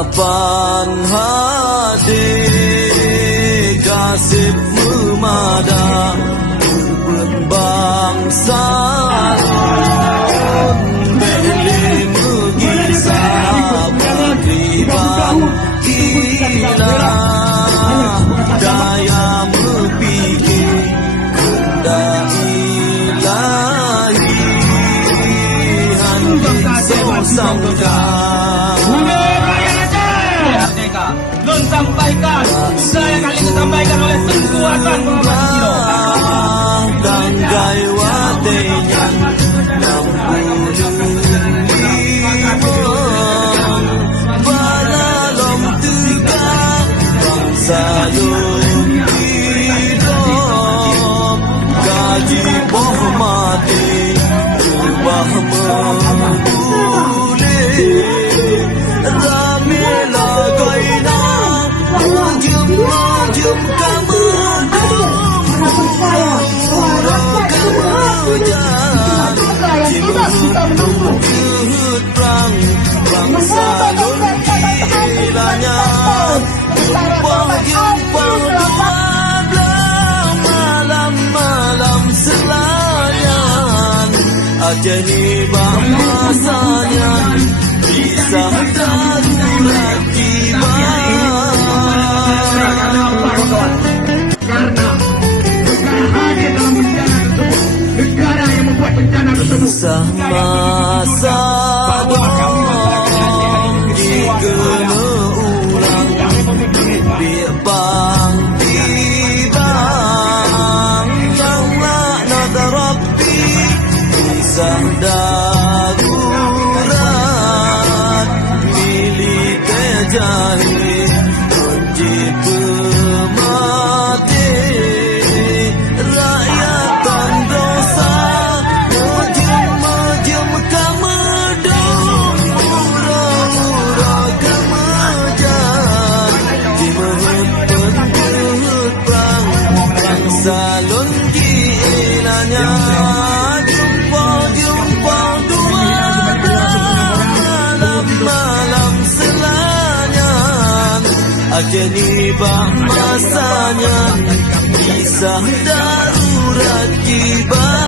harapan hati kasih memada berbangsa beli mengisah beriban gila daya berpikir kendak ilahi handi sosangkan Nun sampaikan, saya kali ini sampaikan oleh Tengku Hasan Muhammad Siro. Tanggai wateyan balalom tiga bangsa hidup gaji bohmati ubah membuli ramila gaina Jum kamu perang bangsa gilanya jumpa dua malam selayan ajani bahasanya bisa darurat tiba. Kisah masa dikena ulang birbang tibang yang laknat Rabbi kisah darurat milik kejahit kunci pemati rakyatan dosa salon gilanya jumpa dua malam selanya ajani bahasanya kisah darurat tiba.